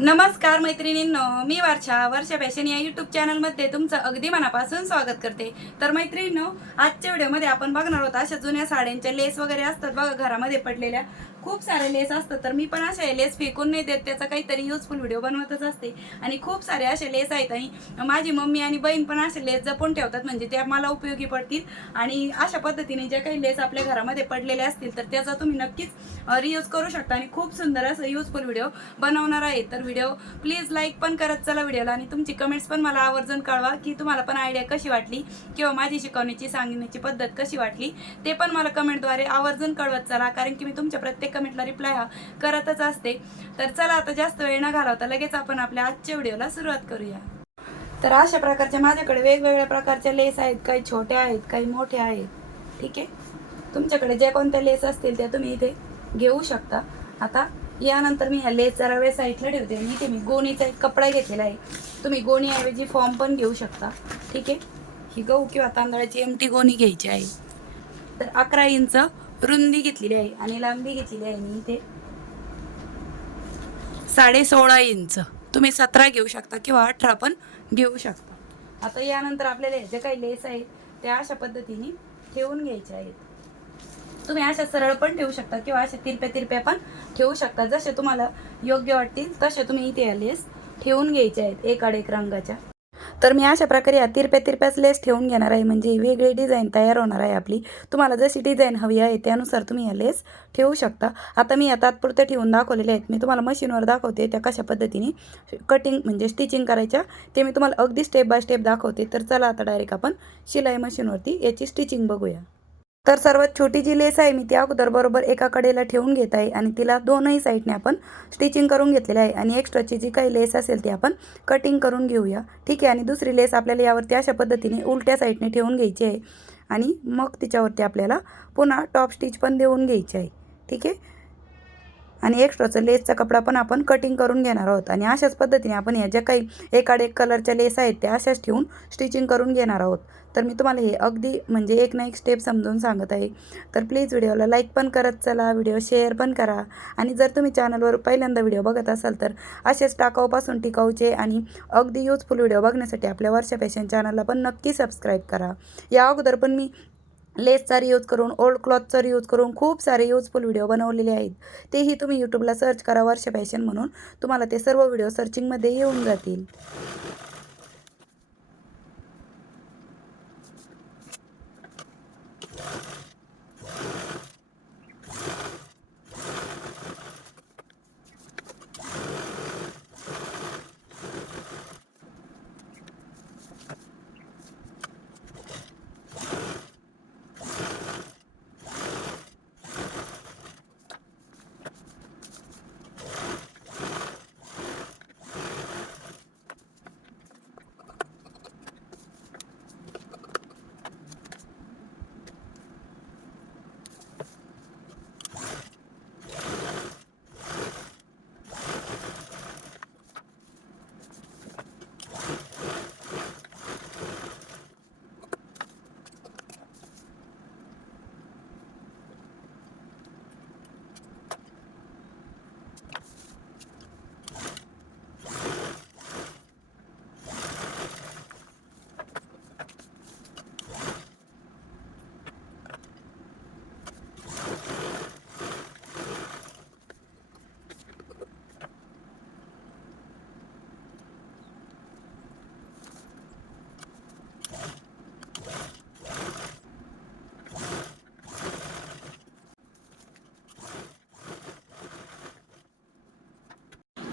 नमस्कार मैत्रिणींनो मी वर्षा वर्षा फॅशन या युट्यूब चॅनलमध्ये तुमचं अगदी मनापासून स्वागत करते. तर मैत्रिणींनो आजच्या व्हिडिओमध्ये आपण बघणार आहोत अशा जुन्या साड्यांच्या लेस वगैरे असतात बघा घरामध्ये पडलेल्या. खूप सारे लेस असतात तर मी पण अशा लेस फेकून नाही देत त्याचा काहीतरी युजफुल व्हिडिओ बनवतच असते. आणि खूप सारे असे लेस आहेत आणि माझी मम्मी आणि बहीण पण असे लेस जपून ठेवतात म्हणजे त्या मला उपयोगी पडतील. आणि अशा पद्धतीने जे काही लेस आपल्या घरामध्ये पडलेले असतील तर त्याचा तुम्ही नक्कीच रियूज करू शकता. आणि खूप सुंदर असं युजफुल व्हिडिओ बनवणार आहे तर व्हिडिओ प्लीज लाईक पण करत चला व्हिडिओला आणि तुमची कमेंट्स पण मला आवर्जून कळवा की तुम्हाला पण आयडिया कशी वाटली किंवा माझी शिकवण्याची सांगण्याची पद्धत कशी वाटली ते पण मला कमेंटद्वारे आवर्जून कळवत चला कारण की मी तुमच्या प्रत्येक कमेंटला रिप्लाय हा करतच असते. तर चला आता जास्त वेळ न घालवता लगेच आपण आपल्या आजच्या व्हिडिओला सुरुवात करूया. तर अशा प्रकारच्या माझ्याकडे वेगवेगळ्या प्रकारच्या लेस आहेत काही छोट्या आहेत काही मोठ्या आहेत. ठीक आहे? तुमच्याकडे जे कोणत्या लेस असतील त्या तुम्ही इथे घेऊ शकता. आता यानंतर मी ह्या लेस जरा वेळ साईडला ठेवते आणि इथे मी गोणीचा एक कपडा घेतलेला आहे. तुम्ही गोणीऐवजी फॉर्म पण घेऊ शकता. ठीक आहे? ही गहू किंवा तांदळाची एमटी गोणी घ्यायची आहे. तर अकरा इंच रुंदी घेतलेली आहे आणि लांबी घेतलेली आहे मी इथे साडे सोळा इंच. तुम्ही सतरा घेऊ शकता किंवा अठरा पण घेऊ शकता. आता यानंतर आपल्याला हे जे काही लेस आहेत त्या अशा पद्धतीने ठेवून घ्यायचे आहेत. तुम्ही अशा सरळ पण ठेवू शकता किंवा अशा तिरप्या तिरप्या पण ठेवू शकता. जसे तुम्हाला योग्य वाटतील तसे तुम्ही इथे या लेस ठेवून घ्यायचे आहेत एक अडेक एक रंगाच्या. तर मी अशा प्रकारे या तिरप्या तिरप्याच लेस ठेवून घेणार आहे. म्हणजे वेगळी डिझाईन तयार होणार आहे आपली. तुम्हाला जशी डिझाईन हवी आहे त्यानुसार तुम्ही या लेस ठेवू शकता. आता मी या तात्पुरत्या ठेवून दाखवलेल्या आहेत. मी तुम्हाला मशीनवर दाखवते त्या कशा पद्धतीने कटिंग म्हणजे स्टिचिंग करायच्या. ते मी तुम्हाला अगदी स्टेप बाय स्टेप दाखवते. तर चला आता डायरेक्ट आपण शिलाई मशीनवरती याची स्टिचिंग बघूया. तर सर्वात छोटी जी लेस आहे मी ती अगोदर बरोबर एका कडेला ठेवून घेत आहे आणि तिला दोनही साईडने आपण स्टिचिंग करून घेतलेली आहे. आणि एक्स्ट्राची जी काही लेस असेल ती आपण कटिंग करून घेऊया. ठीक आहे आणि दुसरी लेस आपल्याला यावरती अशा पद्धतीने उलट्या साईडने ठेवून घ्यायची आहे. आणि मग तिच्यावरती आपल्याला पुन्हा टॉप स्टिच पण देऊन घ्यायची आहे. ठीक आहे? आणि एक्स्ट्राचं लेसचा कपडा पण आपण कटिंग करून घेणार आहोत. आणि अशाच पद्धतीने आपण ह्या ज्या काही एकाड एक कलरच्या लेस आहेत त्या अशाच ठेवून स्टिचिंग करून घेणार आहोत. तर मी तुम्हाला हे अगदी म्हणजे एक ना एक स्टेप समजून सांगत आहे. तर प्लीज व्हिडिओला लाईक पण करत चला व्हिडिओ शेअर पण करा. आणि जर तुम्ही चॅनलवर पहिल्यांदा व्हिडिओ बघत असाल तर असेच टाकाऊपासून टिकाऊचे आणि अगदी युजफुल व्हिडिओ बघण्यासाठी आपल्या वर्षा फॅशन चॅनलला पण नक्की सबस्क्राईब करा. या अगोदर पण मी लेसचा रियूज करून ओल्ड क्लॉथचा रियूज करून खूप सारे यूजफुल व्हिडिओ बनवलेले आहेत. तेही तुम्ही यूट्यूबला सर्च करा वर्ष फॅशन म्हणून तुम्हाला ते सर्व व्हिडिओ सर्चिंगमध्ये येऊन जातील.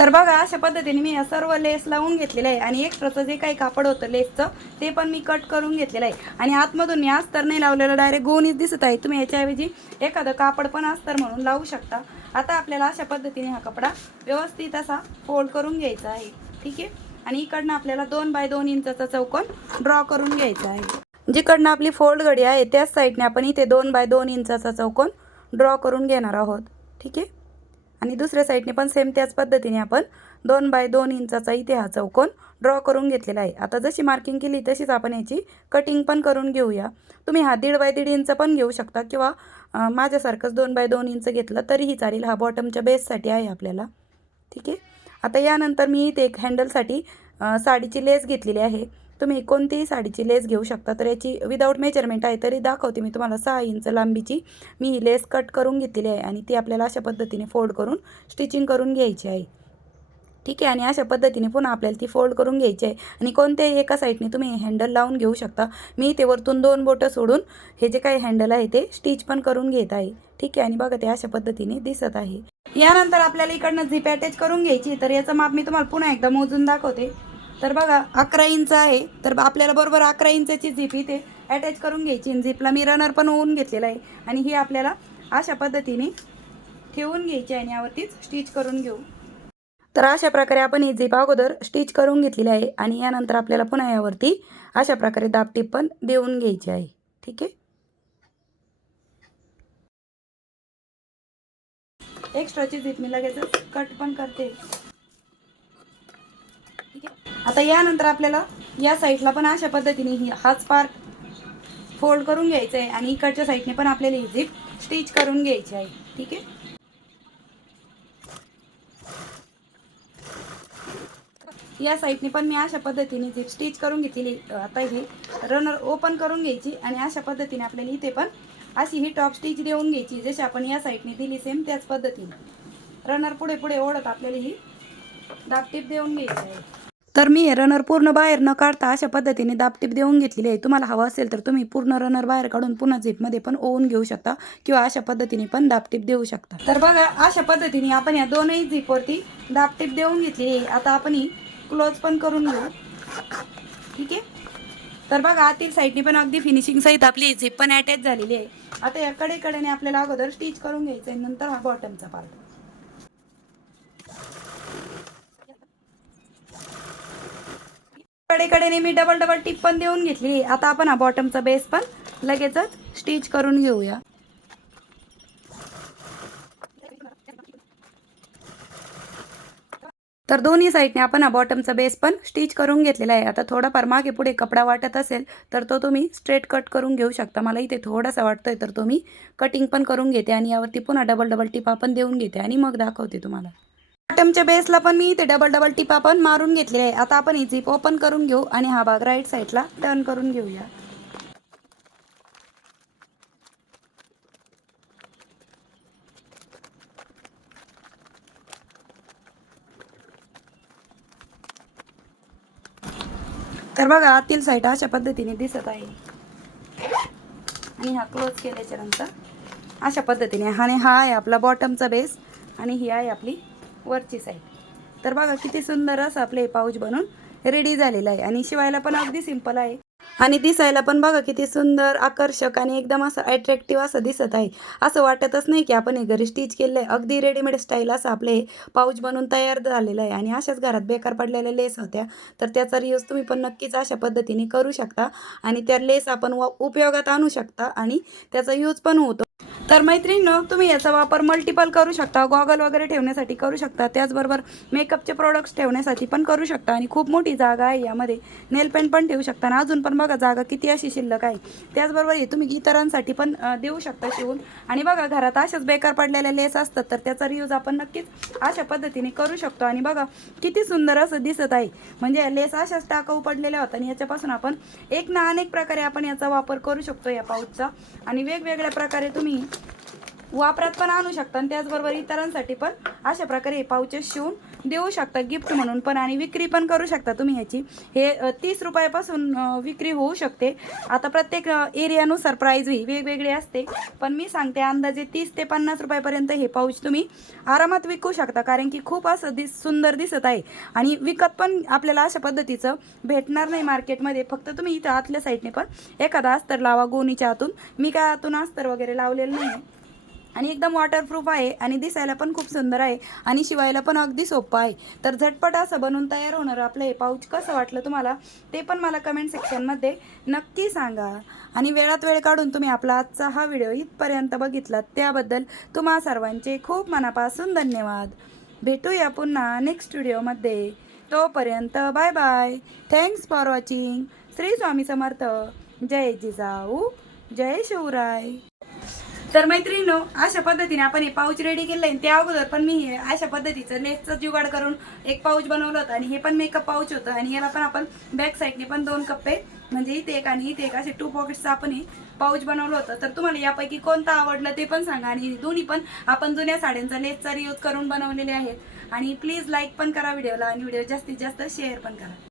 तर बघा अशा पद्धतीने मी सर्व लेस लावून घेतलेलं आहे. आणि एक्स्ट्राचं जे काही कापड होतं लेसचं ते पण मी कट करून घेतलेलं आहे. आणि आतमधून मी अस्तर नाही लावलेलं डायरेक्ट गोणीच दिसत आहे. तुम्ही याच्याऐवजी एखादं कापड पण अस्तर म्हणून लावू शकता. आता आपल्याला अशा पद्धतीने हा कपडा व्यवस्थित असा फोल्ड करून घ्यायचा आहे. ठीक आहे? आणि इकडनं आपल्याला दोन बाय दोन इंचाचा चौकोन ड्रॉ करून घ्यायचा आहे. जिकडनं आपली फोल्ड घडी आहे त्याच साईडने आपण इथे दोन बाय दोन इंचाचा चौकोन ड्रॉ करून घेणार आहोत. ठीक आहे? आणि दुसऱ्या साईडने पण सेम त्याच पद्धतीने आपण दोन बाय दोन इंचाचा इथे हा चौकोन ड्रॉ करून घेतलेला आहे. आता जशी मार्किंग केली तशीच आपण याची कटिंग पण करून घेऊया. तुम्ही हा दीड बाय दीड इंच पण घेऊ शकता किंवा माझ्यासारखंच दोन बाय दोन इंच घेतलं तरीही चालेल. हा बॉटमच्या बेससाठी आहे आपल्याला. ठीक आहे? आता यानंतर मी इथे एक हँडलसाठी साडीची लेस घेतलेली आहे. तुम्ही कोणतीही साडीची लेस घेऊ शकता तर याची विदाऊट मेजरमेंट आहे तरी दाखवते मी तुम्हाला सहा इंच लांबीची. मी ही लेस कट करून घेतलेली आहे आणि ती आपल्याला अशा पद्धतीने फोल्ड करून स्टिचिंग करून घ्यायची आहे. ठीक आहे आणि अशा पद्धतीने पुन्हा आपल्याला ती फोल्ड करून घ्यायची आहे. आणि कोणत्याही एका साईडने तुम्ही हँडल लावून घेऊ शकता. मी ते वरतून दोन बोटं सोडून हे जे काही हँडल आहे ते स्टिच पण करून घेत आहे. ठीक आहे आणि बघा ते अशा पद्धतीने दिसत आहे. यानंतर आपल्याला इकडनं झिप अटॅच करून घ्यायची तर याचं माप मी तुम्हाला पुन्हा एकदा मोजून दाखवते. तर बघा अकरा इंच आहे. तर आपल्याला बरोबर अकरा इंचाची झीप इथे अटॅच करून घ्यायची झीपला झिपला मी रनर पण होऊन घेतलेला आहे. आणि ही आपल्याला अशा पद्धतीने ठेवून घ्यायची आणि यावरतीच स्टिच करून घेऊ. तर अशा प्रकारे आपण ही झिप अगोदर स्टिच करून घेतलेली आहे आणि यानंतर आपल्याला पुन्हा यावरती अशा प्रकारे दाबटीप पण देऊन घ्यायची आहे. ठीक आहे? एक्स्ट्राची झीप मी लगेच कट पण करते. आता यानंतर आपल्याला या साईडला पण अशा पद्धतीने ही हाच पार्ट फोल्ड करून घ्यायचा आहे आणि इकडच्या साईडने पण आपल्याला ही झिप स्टिच करून घ्यायची आहे. ठीक आहे? या साईडने पण मी अशा पद्धतीने झिप स्टिच करून घेतलेली आता हे रनर ओपन करून घ्यायची आणि अशा पद्धतीने आपल्याला इथे पण अशी ही टॉप स्टिच देऊन घ्यायची जशी आपण या साईडने दिली सेम त्याच पद्धतीने. रनर पुढे पुढे ओढत आपल्याला ही दाबटीप देऊन घ्यायची आहे. तर मी हे रनर पूर्ण बाहेर न काढता अशा पद्धतीने दाबटीप देऊन घेतलेली आहे. तुम्हाला हवं असेल तर तुम्ही पूर्ण रनर बाहेर काढून पुन्हा झिपमध्ये पण ओवून घेऊ शकता किंवा अशा पद्धतीने पण दाबटीप देऊ शकता. तर बघा अशा पद्धतीने आपण या दोनही झिपवरती दाबटीप देऊन घेतलेली आहे. आता आपण ही क्लोज पण करून घेऊ. ठीक आहे? तर बघा आतील साईडने पण अगदी फिनिशिंग सहित आपली झिप पण अटॅच झालेली आहे. आता या कडेकडेने आपल्याला अगोदर स्टिच करून घ्यायचं आहे नंतर हा बॉटमचा पार्ट कडेकडेने मी डबल डबल टिप पण देऊन घेतली. आता आपण हा बॉटमचा बेस पण लगेचच स्टिच करून घेऊया. तर दोन्ही साईडने आपण हा बॉटमचा बेस पण स्टिच करून घेतलेला आहे. आता थोडाफार मागे पुढे कपडा वाटत असेल तर तो तुम्ही स्ट्रेट कट करून घेऊ शकता. मला इथे थोडासा वाटतोय तर तो मी कटिंग पण करून घेते आणि यावरती पुन्हा डबल डबल टिपा पण देऊन घेते आणि मग दाखवते तुम्हाला. बॉटमच्या बेसला पण मी इथे डबल डबल टिपा पण मारून घेतलेले आहे. आता आपण ही झिप ओपन करून घेऊ आणि हा भाग राईट साईडला टर्न करून घेऊया. तर बघा आतील साईड अशा पद्धतीने दिसत आहे. आणि हा क्लोज केल्याच्यानंतर अशा पद्धतीने आणि हा आहे आपला बॉटमचा बेस आणि ही आहे आपली वरची साईड तर बघा किती सुंदर असं आपले पाऊच बनून रेडी झालेलं आहे. आणि शिवायला पण अगदी सिंपल आहे. आणि दिसायला पण बघा किती सुंदर आकर्षक आणि एकदम असं अट्रॅक्टिव्ह असं दिसत आहे. असं वाटतच नाही की आपण हे घरी स्टिच केलं आहे अगदी रेडीमेड स्टाईल असं आपले हे पाऊच बनून तयार झालेलं आहे. आणि अशाच घरात बेकार पडलेल्या लेस होत्या. तर त्याचा रियूज तुम्ही पण नक्कीच अशा पद्धतीने करू शकता. आणि त्या लेस आपण व उपयोगात आणू शकता. आणि त्याचा यूज पण होतो. तर मैत्रिणींनो तुम्ही याचा वापर मल्टिपल करू शकता गॉगल वगैरे ठेवण्यासाठी करू शकता त्याचबरोबर मेकअपचे प्रोडक्ट्स ठेवण्यासाठी पण करू शकता आणि खूप मोठी जागा आहे यामध्ये. नेल पेंट पण ठेवू शकता आणि अजून पण बघा जागा किती अशी शिल्लक आहे. त्याचबरोबर हे तुम्ही इतरांसाठी पण देऊ शकता शिवून. आणि बघा घरात अशाच बेकार पडलेल्या लेस असतात तर त्याचा रियूज आपण नक्कीच अशा पद्धतीने करू शकतो. आणि बघा किती सुंदर असं दिसत आहे. म्हणजे लेस अशाच टाकाऊ पडलेल्या होत्या आणि याच्यापासून आपण एक ना अनेक प्रकारे आपण याचा वापर करू शकतो या पाऊचचा. आणि वेगवेगळ्या प्रकारे तुम्ही 嗯。वापरात पण आणू शकता आणि त्याचबरोबर इतरांसाठी पण अशा प्रकारे हे पाऊचेस शिवून देऊ शकता गिफ्ट म्हणून पण आणि विक्री पण करू शकता तुम्ही ह्याची. हे तीस रुपयापासून विक्री होऊ शकते. आता प्रत्येक एरियानुसार प्राईज ही वेगवेगळी असते. पण मी सांगते अंदाजे तीस ते पन्नास रुपयापर्यंत हे पाऊच तुम्ही आरामात विकू शकता. कारण की खूप असं दिस सुंदर दिसत आहे. आणि विकत पण आपल्याला अशा पद्धतीचं भेटणार नाही मार्केटमध्ये. फक्त तुम्ही इथं आतल्या साईडने पण एखादा अस्तर लावा. गोणीच्या आतून. मी काय आतून अस्तर वगैरे लावलेलं नाही आहे आणि एकदम वॉटरप्रूफ आहे आणि दिसायला पण खूप सुंदर आहे आणि शिवायला पण अगदी सोपं आहे. तर झटपट असं बनवून तयार होणारं आपलं हे पाऊच कसं वाटलं तुम्हाला ते पण मला कमेंट सेक्शनमध्ये नक्की सांगा. आणि वेळात वेळ काढून तुम्ही आपला आजचा हा व्हिडिओ इथपर्यंत बघितला त्याबद्दल तुम्हा सर्वांचे खूप मनापासून धन्यवाद. भेटूया पुन्हा नेक्स्ट व्हिडिओमध्ये तोपर्यंत bye bye thanks for watching Shri Swami Samarth. जय जिजाऊ. जय शिवराय. तर मैत्रिणीनो अशा पद्धतीने आपण हे पाऊच रेडी केलं आहे त्या अगोदर पण मी हे अशा पद्धतीचं लेसचं जुगाड करून एक पाऊच बनवलं होतं आणि हे पण मेकअप पाऊच होतं आणि याला पण आपण बॅक साईडने पण दोन कप्पे म्हणजे इथे एक आणि इथे एक असे टू पॉकेट्सचं आपण हे पाऊच बनवलं होतं. तर तुम्हाला यापैकी कोणतं आवडलं ते पण सांगा आणि दोन्ही पण आपण जुन्या साड्यांचा लेसचा रियूज करून बनवलेले आहेत. आणि प्लीज लाईक पण करा व्हिडिओला आणि व्हिडिओ जास्तीत जास्त शेअर पण करा.